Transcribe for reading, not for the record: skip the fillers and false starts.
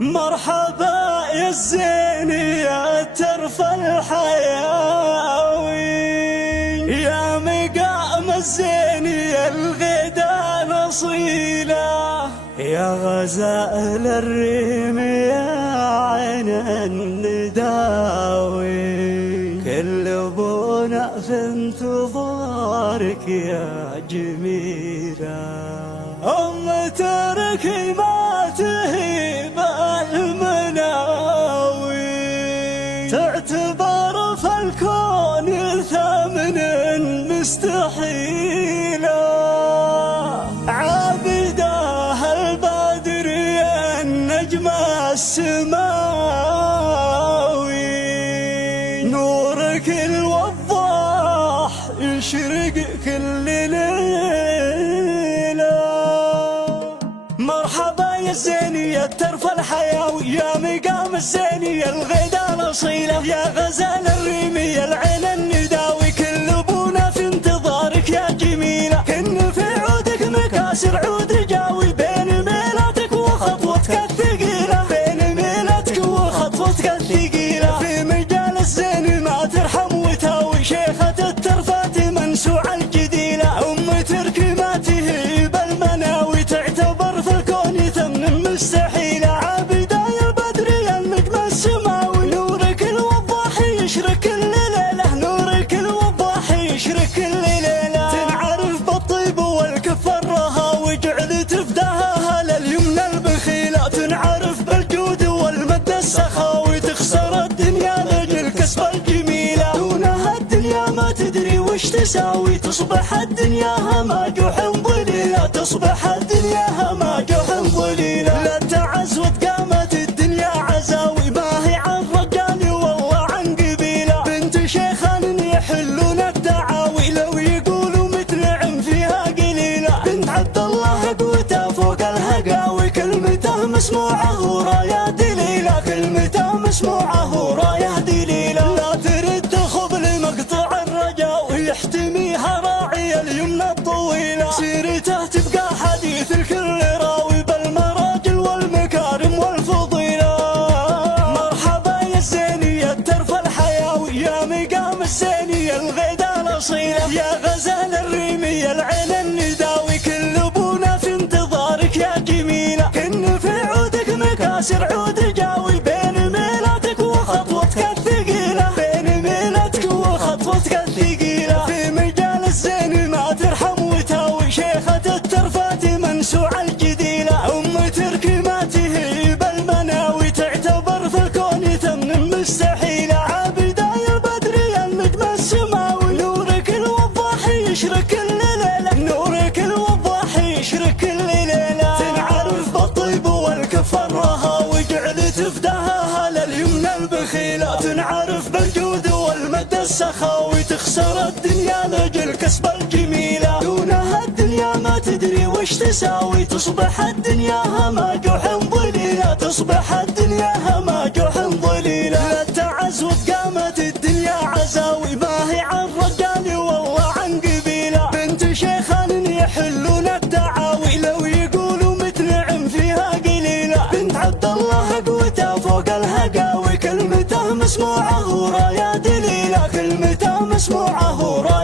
مرحبا يا الزين يا ترف الحياوي، يا مقام الزين يا الغدا نصيله، يا غزال الريم يا عين النداوي، كل بنا في انتظارك يا جميله. تركي ما تهيب المناوي، تعتبر في الكون ثمن مستحيلة، عابده البدر يا النجم السماوي، نورك الوضاح يشرق كل ليلة. مرحبا يا الزيني يا ترف الحياوي، يا مقام الزيني يا الغدا نصيله، يا غزال الريمي يا العين النداوي، كل ابونا في انتظارك يا جميله، كن في عودك مكاسر عود رجاوي، بين ميلاتك وخطوتك الثقيله، بين ميلاتك وخطوتك الثقيله، في مجال الزين ما ترحم وتاوي، شيخة الترفات منسوع الجديله، ام تركي ما تهيب المناوي، تعتبر في الكون ثمن مستحيلة، عابدة يا البدر يا النجم السماوي، نورك الوضاح يشرق كل ليلة، نورك الوضاح يشرق كل ليلة، تنعرف بالطيب والكف الرهاوي، جعلت فداها لليمنى البخيلة، تنعرف بالجود والمد السخاوي، تخسر الدنيا لجل كسب الجميلة، دونها الدنيا ما تدري وش تساوي، تصبح الدنيا هماجوح ضليلة، تصبح الدنيا هماجوح ضليلة، لا تعز وتقامت الدنيا عزاوي، ما هي عن رجال والله عن قبيلة، بنت شيخان يحلون الدعاوي، لو يقولوا متنعم فيها قليلة، بنت عبد الله قوتها فوق الهقاوي، كلمته مسموعه ورايه دليلة، كلمته مسموعه ورايه دليلة، لا ترد تخب لمقطع الرجاء ويحتميها راعي اليمنى الطويلة، سيرته تبقى حديث الكل راوي بالمراجل والمكارم والفضيلة. مرحبا يا الزيني يا ترف الحياوي، يا مقام الزيني يا الغدا نصيله، يا غزال الريمي يا العين النداوي، كل ابونا في انتظارك يا جميله، كن في عودك مكاسر عود رجاوي، بين ميلاتك وخطوتك الثقيله، بين ميلاتك وخطوتك الثقيله، في مجال الزين ما ترحم وتاوي، شيخة الترفات منسوع الجديله، ام تركي ما تهيب المناوي، تعتبر في الكون ثمن مستحيله، عابده يا البدر يا النجم السماوي، نورك الوضاح يشرق كل ليله، نورك الوضاح يشرق كل ليله، تنعرف بالطيب والكف الرهاوي، جعلت فداها لليمنى البخيله، تنعرف بالجود والمد السخاوي، تخسر الدنيا لجل كسب الجميله، دونها الدنيا ما تدري وش تساوي، تصبح الدنيا هماجوح ضليله، تصبح الدنيا هماجوح ضليله، لا تعز وتقامت الدنيا عزاوي، ما هي عن رجال والله عن قبيله، بنت شيخان يحلون الدعاوي، لو يقولوا متنعم فيها قليله، بنت عبد الله قوتها فوق الهقاوي، كلمته مسموعه ورايه دليله، كلمته مسموعه ورايه